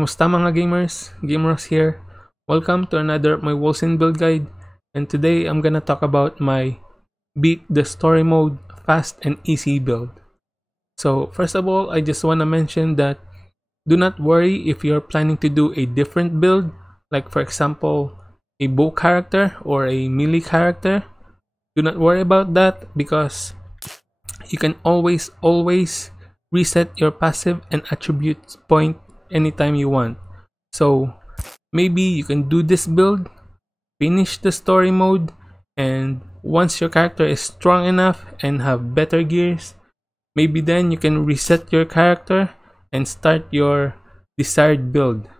Kumusta mga gamers? Gamers here. Welcome to another of my Wolcen build guide. And today I'm gonna talk about my beat the story mode fast and easy build. So first of all, I just wanna mention that do not worry if you're planning to do a different build, like for example, a bow character or a melee character. Do not worry about that because you can always reset your passive and attributes point anytime you want. So maybe you can do this build, finish the story mode, and once your character is strong enough and have better gears, maybe then you can reset your character and start your desired build.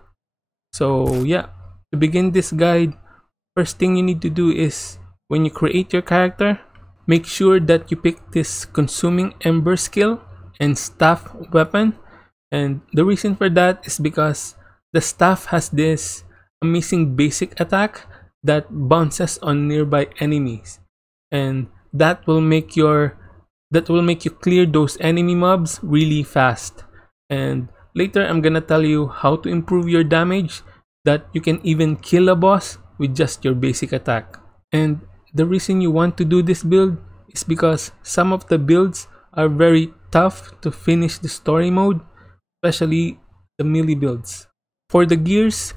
So yeah, to begin this guide, first thing you need to do is when you create your character, make sure that you pick this consuming ember skill and staff weapon. And the reason for that is because the staff has this amazing basic attack that bounces on nearby enemies, and that will make you clear those enemy mobs really fast. And later I'm gonna tell you how to improve your damage, that you can even kill a boss with just your basic attack. And the reason you want to do this build is because some of the builds are very tough to finish the story mode, especially the melee builds. For the gears,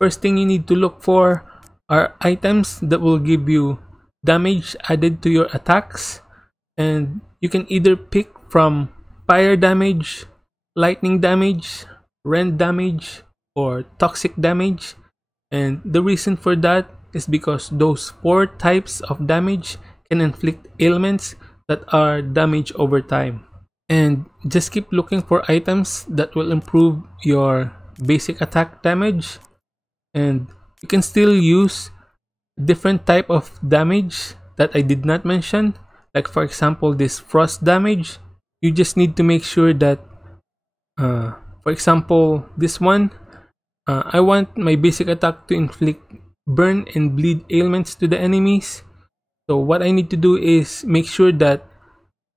first thing you need to look for are items that will give you damage added to your attacks, and you can either pick from fire damage, lightning damage, rend damage, or toxic damage. And the reason for that is because those 4 types of damage can inflict ailments that are damage over time. And just keep looking for items that will improve your basic attack damage, and you can still use different type of damage that I did not mention, like for example this frost damage. You just need to make sure that for example this one, I want my basic attack to inflict burn and bleed ailments to the enemies. So what I need to do is make sure that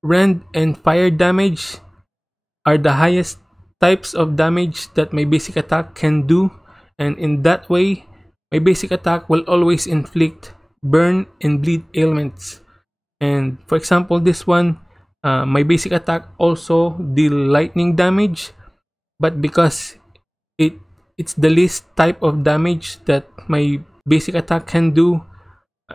rend and fire damage are the highest types of damage that my basic attack can do, and in that way my basic attack will always inflict burn and bleed ailments. And for example this one, my basic attack also deal lightning damage, but because it's the least type of damage that my basic attack can do,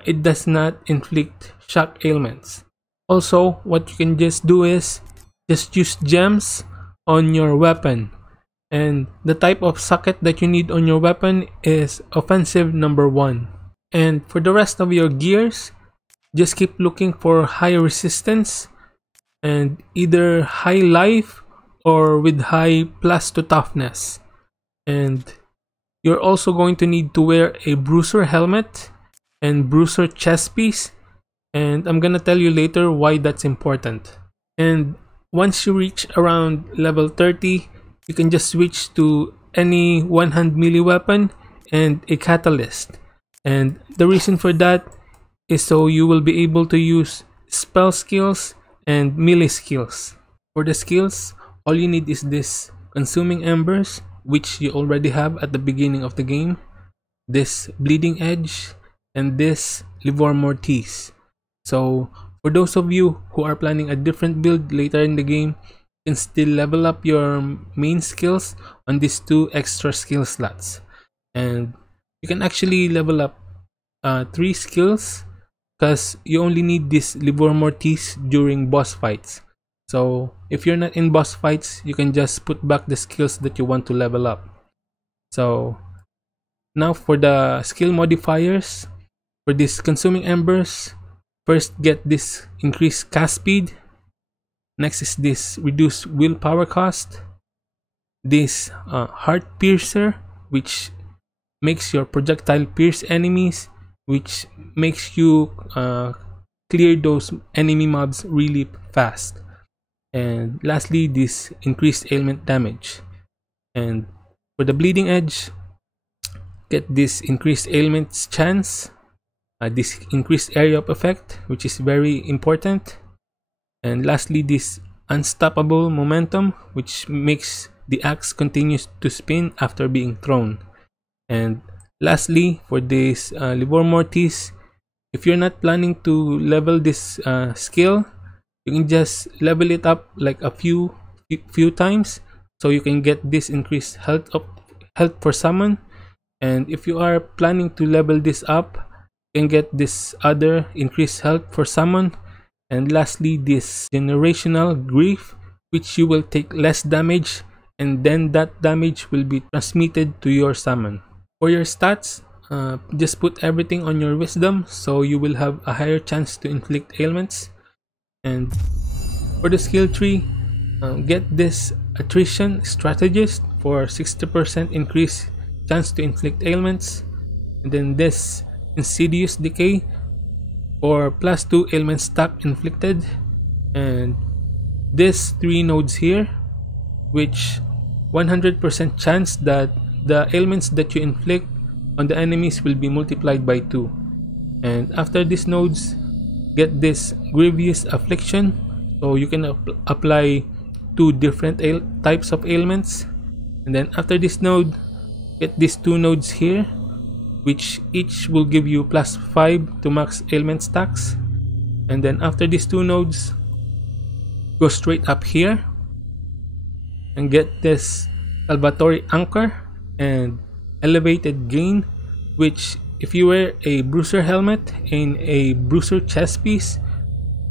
it does not inflict shock ailments. Also, what you can just do is just use gems on your weapon, and the type of socket that you need on your weapon is offensive number 1. And for the rest of your gears, just keep looking for high resistance and either high life or with high plus to toughness. And you're also going to need to wear a bruiser helmet and bruiser chest piece, and I'm gonna tell you later why that's important. And once you reach around level 30, you can just switch to any one-hand melee weapon and a catalyst. And the reason for that is so you will be able to use spell skills and melee skills. For the skills, all you need is this consuming embers, which you already have at the beginning of the game, this bleeding edge, and this livor mortis. So for those of you who are planning a different build later in the game, you can still level up your main skills on these 2 extra skill slots. And you can actually level up 3 skills because you only need this livor mortis during boss fights. So if you're not in boss fights, you can just put back the skills that you want to level up. So now for the skill modifiers, for these consuming embers, first get this increased cast speed. Next is this reduced willpower cost. This heart piercer, which makes your projectile pierce enemies, which makes you clear those enemy mobs really fast. And lastly, this increased ailment damage. And for the bleeding edge, get this increased ailments chance, this increased area of effect, which is very important. And lastly, this unstoppable momentum, which makes the axe continues to spin after being thrown. And lastly, for this Livor Mortis, if you're not planning to level this skill, you can just level it up like a few times, so you can get this increased health for summon. And if you are planning to level this up, you can get this other increased health for summon. And lastly, this generational grief, which you will take less damage, and then that damage will be transmitted to your summon. For your stats, just put everything on your wisdom, so you will have a higher chance to inflict ailments. And for the skill tree, get this attrition strategist for 60% increase chance to inflict ailments, and then this insidious decay for +2 ailment stack inflicted, and this 3 nodes here, which 100% chance that the ailments that you inflict on the enemies will be multiplied by 2. And after these nodes, get this grievous affliction, so you can apply 2 different types of ailments. And then after this node, get these 2 nodes here, which each will give you +5 to max ailment stacks. And then after these 2 nodes, go straight up here and get this Salvatore Anchor and Elevated Gain, which if you wear a Bruiser helmet and a Bruiser chest piece,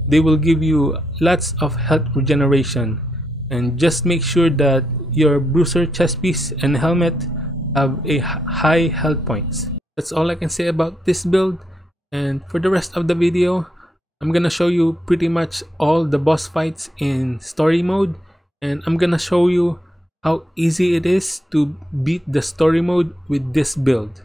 they will give you lots of health regeneration. And just make sure that your Bruiser chest piece and helmet have a high health points. That's all I can say about this build. And for the rest of the video, I'm gonna show you pretty much all the boss fights in story mode, and I'm gonna show you how easy it is to beat the story mode with this build.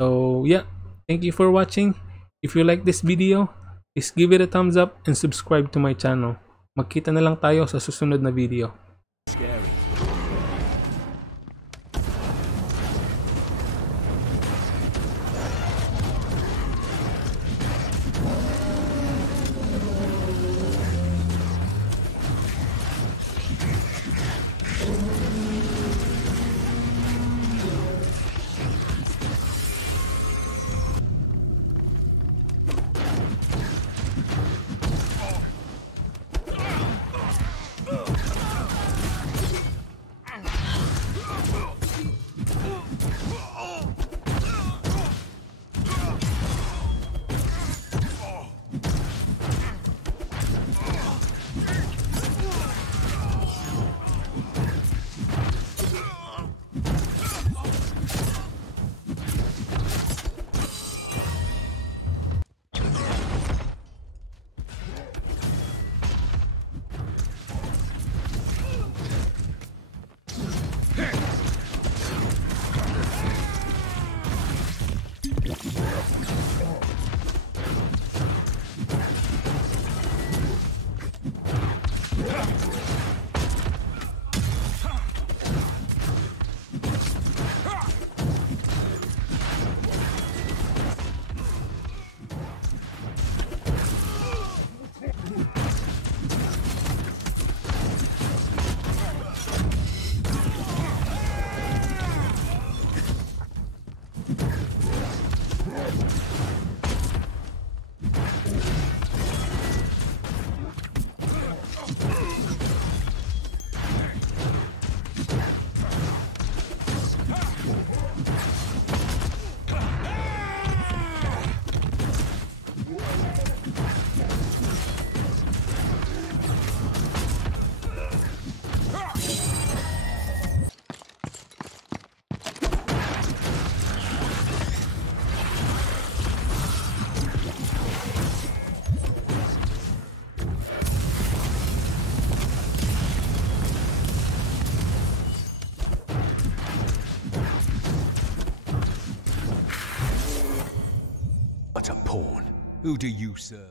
So yeah, thank you for watching. If you like this video, please give it a thumbs up and subscribe to my channel. Magkita na lang tayo sa susunod na video. Scary. What a pawn. Who do you serve?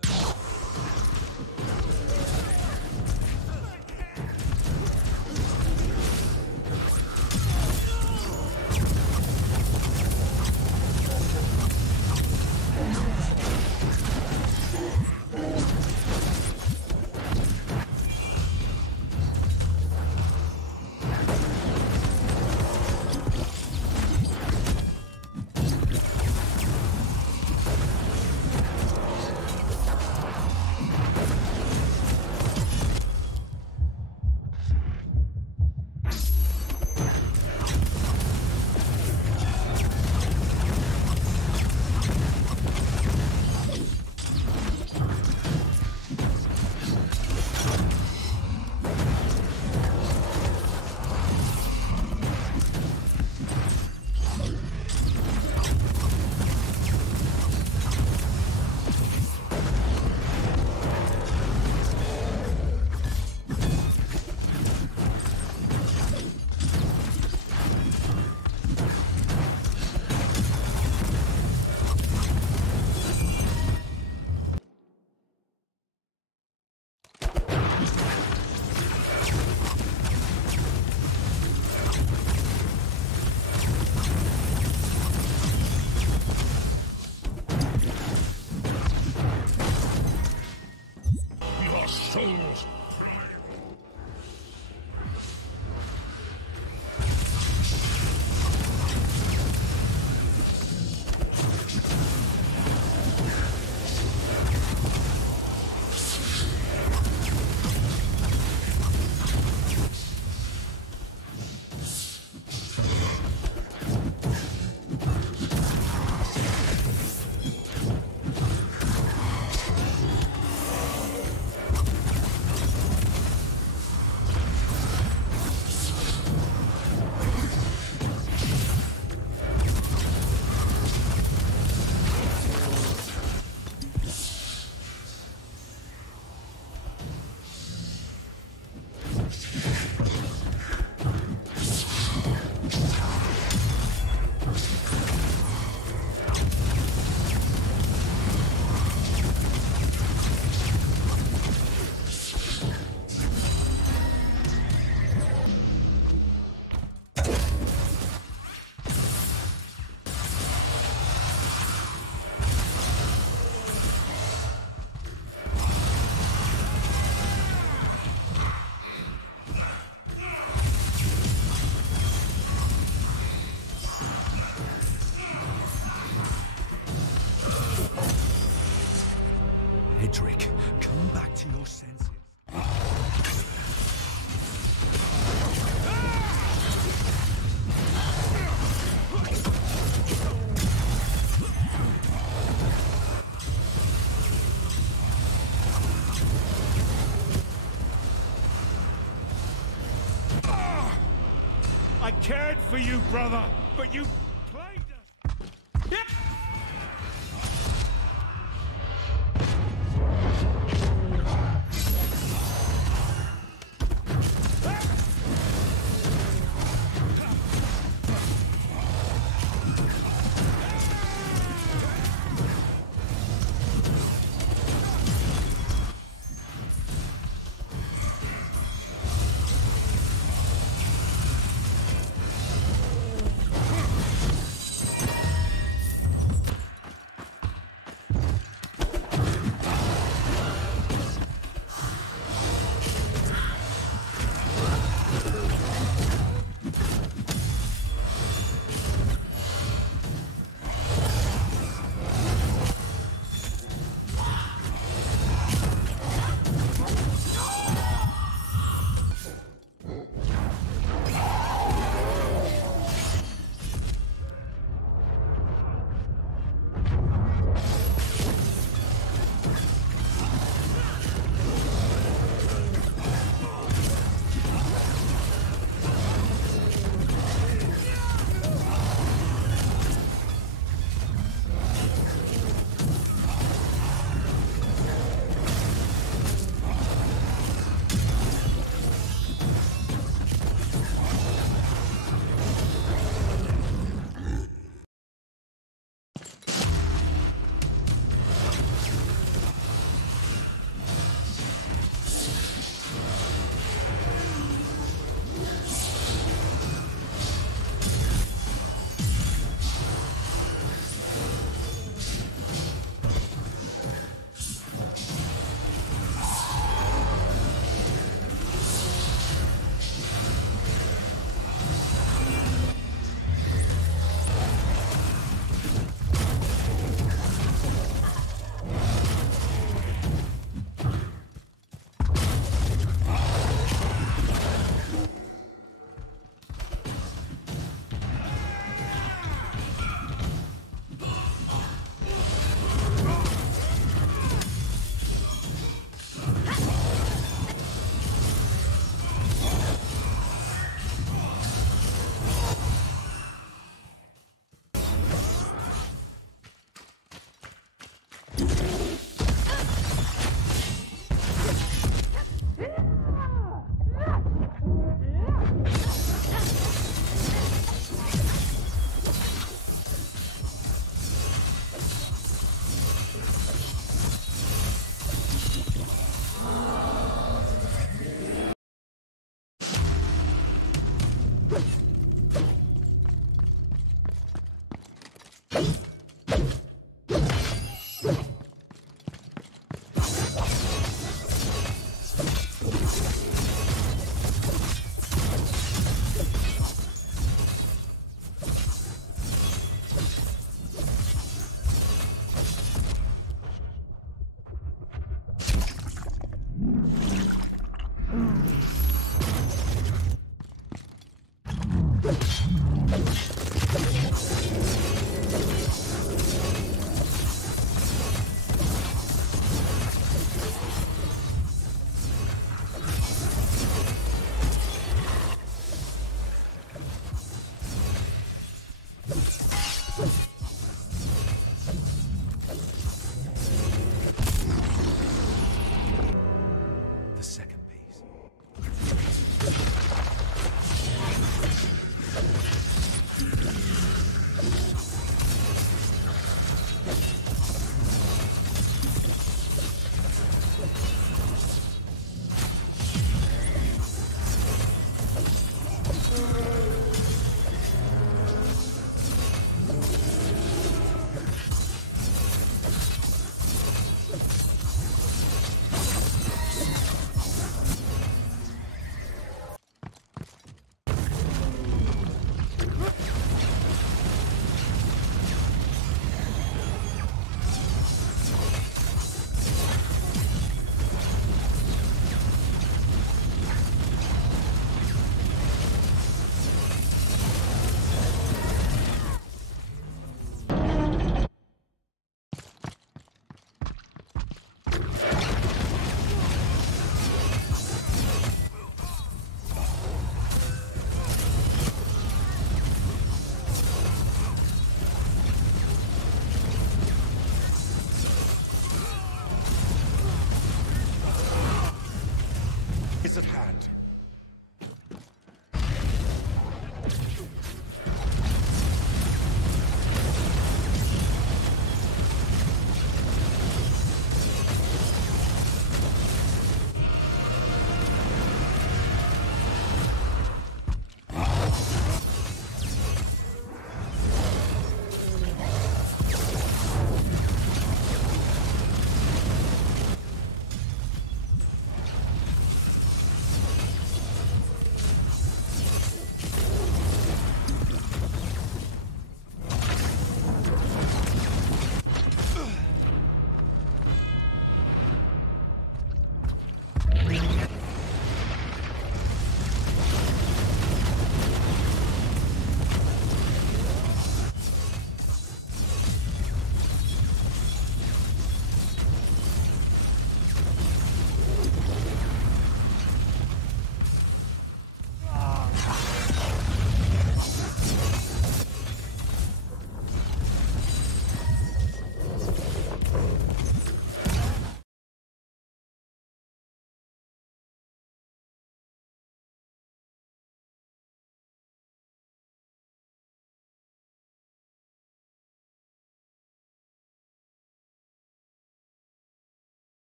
to your senses. I cared for you, brother, but you played us.